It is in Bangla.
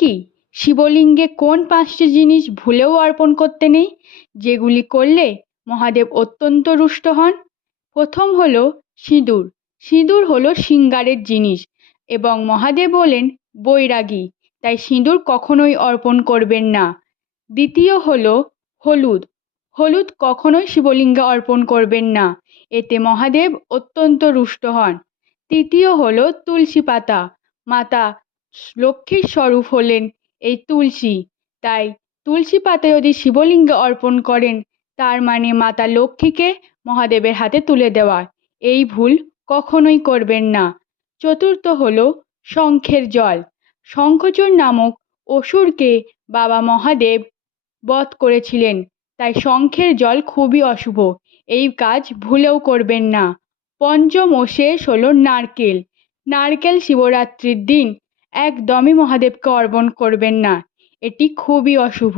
কি শিবলিঙ্গে কোন 5টি জিনিস ভুলেও অর্পণ করতে নেই, যেগুলি করলে মহাদেব অত্যন্ত রুষ্ট হন? প্রথম হলো সিঁদুর। সিঁদুর হলো শৃঙ্গারের জিনিস এবং মহাদেব হলেন বৈরাগী, তাই সিঁদুর কখনোই অর্পণ করবেন না। দ্বিতীয় হলো হলুদ। হলুদ কখনোই শিবলিঙ্গে অর্পণ করবেন না, এতে মহাদেব অত্যন্ত রুষ্ট হন। তৃতীয় হলো তুলসী পাতা। মাতা লক্ষ্মীর স্বরূপ হলেন এই তুলসী, তাই তুলসী পাতা যদি শিবলিঙ্গে অর্পণ করেন তার মানে মাতা লক্ষ্মীকে মহাদেবের হাতে তুলে দেওয়া। এই ভুল কখনোই করবেন না। চতুর্থ হলো শঙ্খের জল। শঙ্খচূড় নামক অসুরকে বাবা মহাদেব বধ করেছিলেন, তাই শঙ্খের জল খুবই অশুভ, এই কাজ ভুলেও করবেন না। পঞ্চম ও শেষ হলো নারকেল। নারকেল শিবরাত্রির দিন একদমই মহাদেবকে অর্পণ করবেন না, এটি খুবই অশুভ।